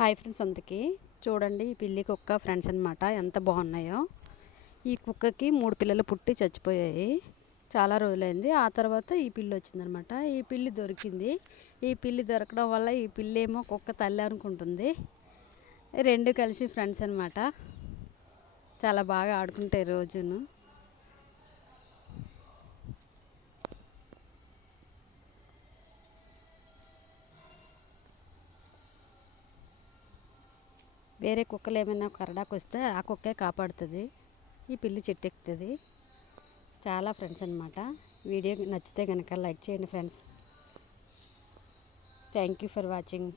Hi friends, అందరికీ చూడండి. ఈ పిల్లి కుక్క ఫ్రెండ్స్ అనమాట, ఎంత బాగున్నాయో. ఈ కుక్కకి 3 పిల్లలు పుట్టి చచ్చిపోయాయి. చాలా రోజులైంది. ఆ తర్వాత ఈ పిల్లి వచ్చిందనమాట. ఈ పిల్లి దొరికింది. ఈ పిల్లి దొరకడం వల్ల ఈ పిల్లి ఏమో కుక్క తల్లి అనుకుంటుంది. రెండు కలిసి ఫ్రెండ్స్ అనమాట. చాలా బాగా ఆడుకుంటాయి రోజును. వేరే కుక్కలు ఏమైనా కరడాకు వస్తే ఆ కుక్కే కాపాడుతుంది. ఈ పిల్లి చెట్టు ఎక్కుతుంది. చాలా ఫ్రెండ్స్ అనమాట. వీడియో నచ్చితే కనుక లైక్ చేయండి friends. Thank you for watching.